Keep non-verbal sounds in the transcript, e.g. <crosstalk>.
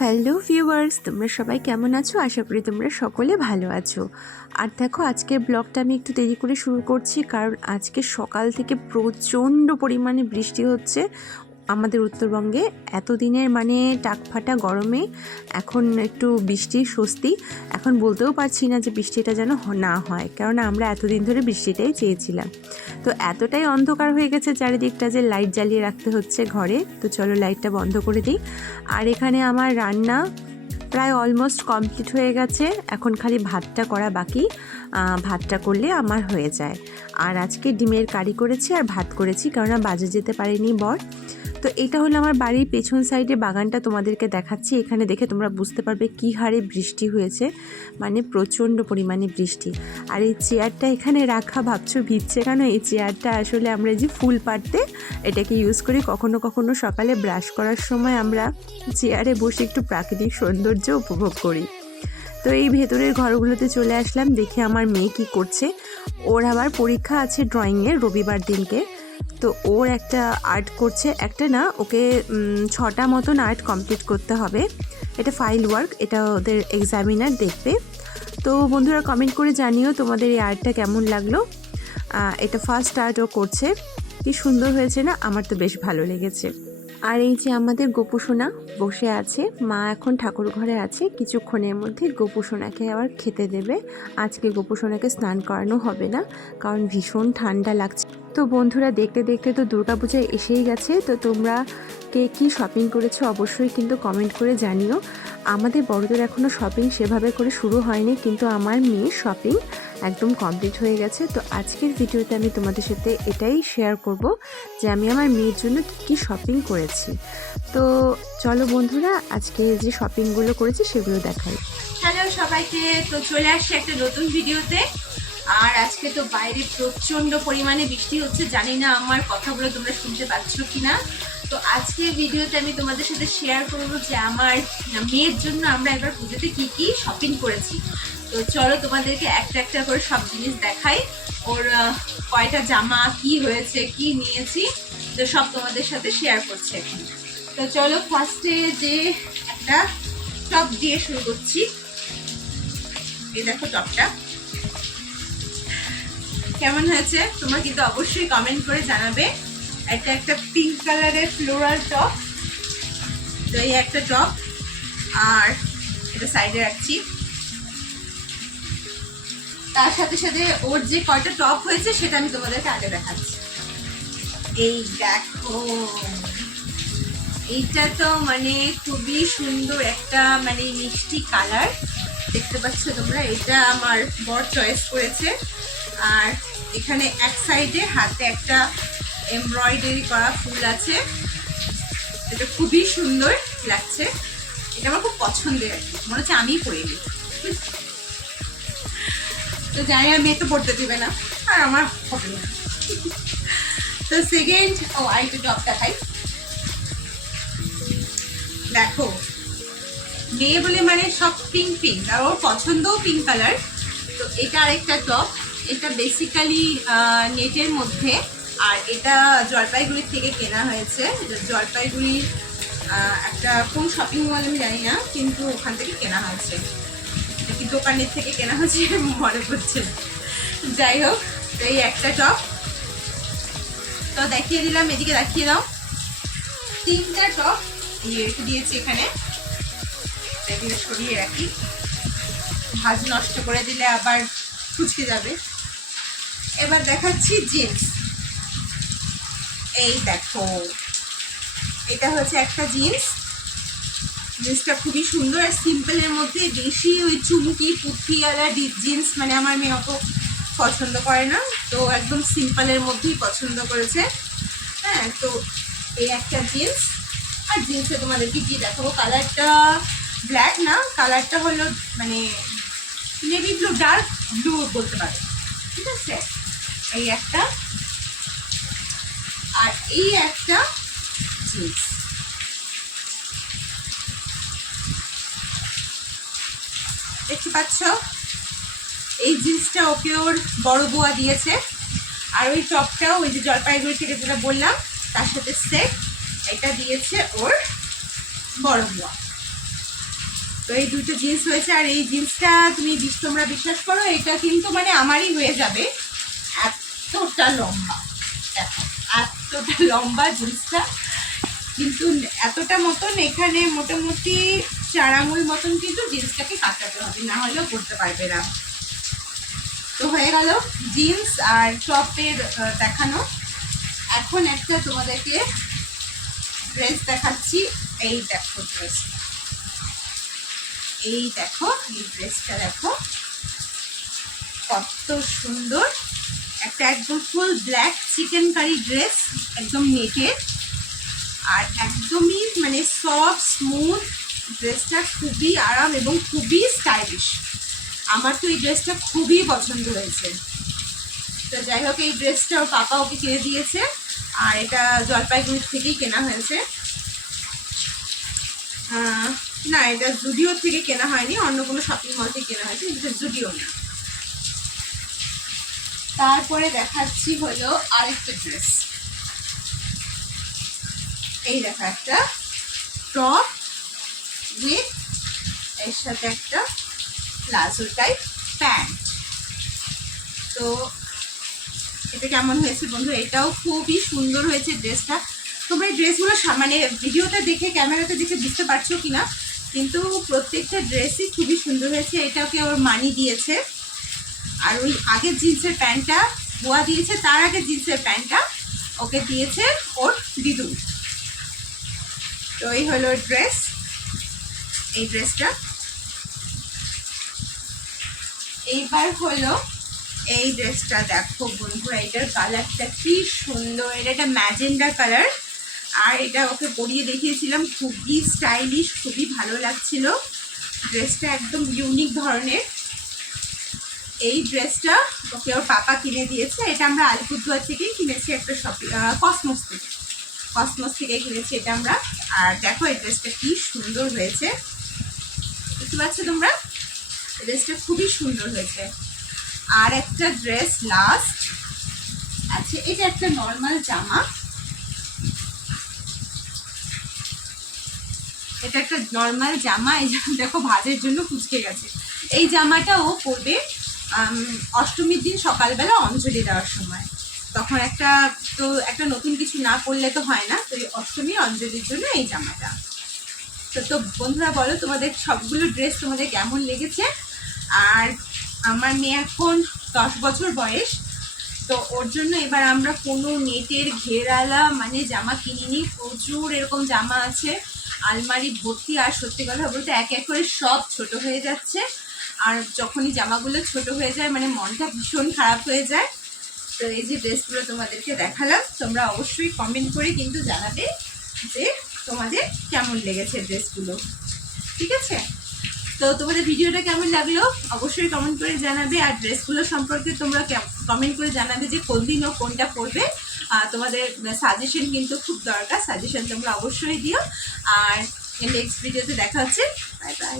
Hello viewers, তোমরা সবাই কেমন আছো? আশা করি তোমরা সকলে ভালো আছো। আর দেখো, আজকের ব্লগটা আমি একটু দেরি করে শুরু করছি, কারণ আজকে সকাল থেকে প্রচণ্ড পরিমাণে বৃষ্টি হচ্ছে। আমাদের উত্তরবঙ্গে এতদিনের মানে টাকফাটা গরমে এখন একটু বৃষ্টির স্বস্তি। এখন বলতেও পারছি না যে বৃষ্টিটা যেন না হয় কারণ আমরা এতদিন ধরে বৃষ্টিটাই চেয়েছিলাম। তো এতটাই অন্ধকার হয়ে গেছে চারিদিকটা যে লাইট জ্বালিয়ে রাখতে হচ্ছে ঘরে। তো চলো লাইটটা বন্ধ করে দিই। আর এখানে আমার রান্না প্রায় অলমোস্ট কমপ্লিট হয়ে গেছে। এখন খালি ভাতটা করা বাকি। ভাতটা করলে আমার হয়ে যায়। আর আজকে ডিমের কারি করেছি আর ভাত করেছি, কেননা বাজে যেতে পারিনি বর। তো এটা হলো আমার বাড়ির পেছন সাইডে বাগানটা তোমাদেরকে দেখাচ্ছি। এখানে দেখে তোমরা বুঝতে পারবে কী হারে বৃষ্টি হয়েছে। মানে প্রচণ্ড পরিমাণে বৃষ্টি। আর এই চেয়ারটা এখানে রাখা, ভাবছ ভিজছে কেন? এই চেয়ারটা আসলে আমরা যে ফুল পাড়তে এটাকে ইউজ করি। কখনো কখনো সকালে ব্রাশ করার সময় আমরা চেয়ারে বসে একটু প্রাকৃতিক সৌন্দর্য উপভোগ করি। তো এই ভেতরের ঘরগুলোতে চলে আসলাম। দেখে আমার মেয়ে কি করছে। ওর আবার পরীক্ষা আছে ড্রয়িংয়ের রবিবার দিনকে। তো ওর একটা আর্ট করছে। একটা না, ওকে ছটা মতন আর্ট কমপ্লিট করতে হবে। এটা ফাইল ওয়ার্ক, এটা ওদের এক্সামিনার দেখবে। তো বন্ধুরা কমেন্ট করে জানিও তোমাদের এই আর্টটা কেমন লাগল। এটা ফার্স্ট আর্ট ও করছে। কি সুন্দর হয়েছে না? আমার তো বেশ ভালো লেগেছে। আর এই যে আমাদের গোপুসোনা বসে আছে, মা এখন ঠাকুর ঘরে আছে, কিছুক্ষণের মধ্যে গোপুসোনাকে আবার খেতে দেবে। আজকে গোপুসোনাকে স্নান করানো হবে না, কারণ ভীষণ ঠান্ডা লাগছে। তো বন্ধুরা দেখতে দেখতে তো দুর্গাপূজা এসেই গেছে, তো তোমরা কে কী শপিং করেছ অবশ্যই কিন্তু কমেন্ট করে জানিও। আমাদের বড়দের এখনও শপিং সেভাবে করে শুরু হয়নি, কিন্তু আমার মেয়ের শপিং একদম কমপ্লিট হয়ে গেছে। তো আজকের ভিডিওতে আমি তোমাদের সাথে এটাই শেয়ার করব যে আমি আমার মেয়ের জন্য কী কী শপিং করেছি। তো চলো বন্ধুরা, আজকে যে শপিংগুলো করেছি সেগুলো দেখাই। হ্যালো সবাইকে, তো চলে আসছে একটা নতুন ভিডিওতে। আর আজকে তো বাইরে প্রচণ্ড পরিমাণে বৃষ্টি হচ্ছে, জানি না আমার কথাগুলো তোমরা শুনতে পাচ্ছ কিনা। তো আজকের ভিডিওতে আমি তোমাদের সাথে শেয়ার করব যে আমার মেয়ের জন্য আমরা এবার পুজোতে কি কি শপিং করেছি। তো চলো তোমাদেরকে একটা একটা করে সব জিনিস দেখাই। ওর কয়টা জামা, কি হয়েছে, কি নিয়েছি, তো সব তোমাদের সাথে শেয়ার করছে তো চলো ফার্স্টে যে একটা টপ দিয়ে শুরু করছি। এই দেখো টপটা কেমন হয়েছে? তোমরা কিন্তু অবশ্যই কমেন্ট করে জানাবে। এটা একটা পিঙ্ক কালারের ফ্লোরাল টপ তো এই একটা টপ আর এটা সাইডে রাখছি। তার সাথে সাথে ওর যে কয়টা টপ হয়েছে, সেটা আমি তোমাদেরকে আগে দেখাচ্ছি। এই দেখো। এইটা তো মানে খুবই সুন্দর একটা মানে মিষ্টি কালার দেখতে পাচ্ছ তোমরা? এটা আমার বর চয়েস করেছে। আর এখানে এক সাইডে হাতে একটা এমব্রয়ডারি করা ফুল আছে। এটা খুবই সুন্দর লাগছে। এটা আমার খুব পছন্দের। আর কি মনে হচ্ছে আমিই পরে নিই। তো জানি আমি তো পড়তে দিবে না, আর আমার হবে না। তো সেকেন্ড ও, আরেকটা টপ দেখাই। দেখো, মেয়ে বলে মানে সব পিঙ্ক পিঙ্ক আর ওর পছন্দও পিঙ্ক কালার তো এটা আরেকটা টপ এটা বেসিক্যালি নেটের মধ্যে, আর এটা জলপাইগুড়ি থেকে কেনা হয়েছে। জলপাইগুড়ির একটা কোন শপিং মল আমি জানি না, কিন্তু ওখান থেকে কেনা হয়েছে। কি দোকানের থেকে কেনা হয়েছে? <laughs> মনে পড়ছে যাই হোক, এই একটা টপ। তো দেখিয়ে দিলাম, এদিকে দেখিয়ে দাও। তিনটা টপ রেখে দিয়েছি এখানে। সরিয়ে রাখি ভাজ নষ্ট করে দিলে আবার কুচকে যাবে। এবার দেখাচ্ছি জিন্স। এই দেখো, এটা হচ্ছে একটা জিন্স। জিন্সটা খুবই সুন্দর আর সিম্পলের মধ্যে বেশি ওই চুমকি পুঁথিওয়ালা ডিপ জিন্স মানে আমার মেয়ে অত পছন্দ করে না। তো একদম সিম্পলের মধ্যেই পছন্দ করেছে। হ্যাঁ তো এই একটা জিন্স। আর জিন্সে তোমাদেরকে কি দেখাবো। কালারটা ব্ল্যাক না, কালারটা হলো মানে নেভি ব্লু ডার্ক ব্লু বলতে পারো। ঠিক আছে? এই একটা আর এই একটা জিন্স। দেখতে পাচ্ছ? এই জিন্সটা ওকে ওর বড় বুয়া দিয়েছে। আর ওই টপটাও ওই যে জলপাইগুড়ি থেকে যেটা বললাম, তার সাথে সেট, এটা দিয়েছে ওর বড় বুয়া। তো এই দুটো জিন্স হয়েছে, আর এই জিন্সটা তুমি তোমরা বিশ্বাস করো, এটা কিন্তু মানে আমারই হয়ে যাবে। এতটা লম্বা, দেখো, এতটা লম্বা জিন্সটা। কিন্তু এতটা মতন এখানে মোটামুটি চার আঙুল মতন কিন্তু জিন্সটাকে কাটাতে হবে, না হলেও করতে পারবে না। তো হয়ে গেল জিন্স আর টপের দেখানো। এখন একটা তোমাদেরকে ড্রেস দেখাচ্ছি। এই দেখো ড্রেস এই দেখো, এই ড্রেসটা দেখো। কত সুন্দর। একটা একদম full black chicken curry dress একদম নেটের আর একদমই মানে সফট স্মুথ ড্রেসটা খুবই আরাম এবং খুবই স্টাইলিশ আমার তো এই ড্রেসটা খুবই পছন্দ হয়েছে। তো যাই হোক, এই ড্রেসটা ওর পাপা ওকে কিনে দিয়েছে। আর এটা জলপাইগুড়ি থেকেই কেনা হয়েছে। না, এটা জুডিও থেকে কেনা হয়নি, অন্য কোনো শপিং মল থেকে কেনা হয়েছে, এটা জুডিও না। তারপরে দেখাচ্ছি হলো আরেকটা ড্রেস এই দেখো একটা টপ উইথ এর সাথে একটা প্লাজো টাইপ প্যান্ট তো এটা কেমন হয়েছে বন্ধু? এটাও খুবই সুন্দর হয়েছে ড্রেসটা তোমরা এই ড্রেসগুলো মানে ভিডিওটা দেখে, ক্যামেরাতে দেখে বুঝতে পারছ কি না কিন্তু প্রত্যেকটা ড্রেসই খুবই সুন্দর হয়েছে। এটাকে ওর মানি দিয়েছে। আর ওই আগের জিন্সের প্যান্টটা বোয়া দিয়েছে, তার আগে জিন্সের প্যান্টটা ওকে দিয়েছে ওর দিদু। তো এই হলো ড্রেস। এই ড্রেসটা। এইবার হলো এই ড্রেসটা, দেখো বন্ধুরা, এটার কালারটা কি সুন্দর। এটা একটা ম্যাজেন্ডা কালার। আর এটা ওকে পরিয়ে দেখিয়েছিলাম, খুবই স্টাইলিশ খুবই ভালো লাগছিল। ড্রেসটা একদম ইউনিক ধরনের। এই ড্রেসটা ওকে ওর পাপা কিনে দিয়েছে। এটা আমরা আলিপুরদুয়ার থেকেই কিনেছি একটা শপিং কসমোস থেকে। কসমোস থেকে কিনেছি এটা আমরা। আর দেখো, এই ড্রেসটা কি সুন্দর হয়েছে। বুঝতে পারছ তোমরা? ড্রেসটা খুবই সুন্দর হয়েছে। আর একটা ড্রেস লাস্ট আছে এটা একটা নর্মাল জামা। এটা একটা নর্মাল জামা, এই দেখো, ভাজের জন্য কুচকে গেছে। এই জামাটা ও পরবে অষ্টমীর দিন সকালবেলা অঞ্জলি দেওয়ার সময়। তখন একটা তো একটা নতুন কিছু না পরলে তো হয় না, তো এই অষ্টমীর অঞ্জলির জন্য এই জামাটা। তো তো বন্ধুরা বলো, তোমাদের সবগুলো ড্রেস তোমাদের কেমন লেগেছে? আর আমার মেয়ে এখন দশ বছর বয়স, তো ওর জন্য এবার আমরা কোনো নেটের ঘেরালা মানে জামা কিনিনি, প্রচুর এরকম জামা আছে, আলমারি ভর্তি, আর সত্যি কথা বলতে এক এক করে সব ছোট হয়ে যাচ্ছে। আর যখনই জামাগুলো ছোট হয়ে যায় মানে মনটা ভীষণ খারাপ হয়ে যায়, তো এই যে ড্রেসগুলো তোমাদেরকে দেখালাম, তোমরা অবশ্যই কমেন্ট করে কিন্তু জানাবে যে তোমাদের কেমন লেগেছে ড্রেসগুলো। ঠিক আছে? তো তোমাদের ভিডিওটা কেমন লাগল? অবশ্যই কমেন্ট করে জানাবে, আর ড্রেসগুলো সম্পর্কে তোমরা কমেন্ট করে জানাবে যে কোন দিন ও কোনটা পরবে। তোমাদের সাজেশন কিন্তু খুব দরকার সাজেশন তোমরা অবশ্যই দিও। আর নেক্সট ভিডিওতে দেখা হচ্ছে। Bye bye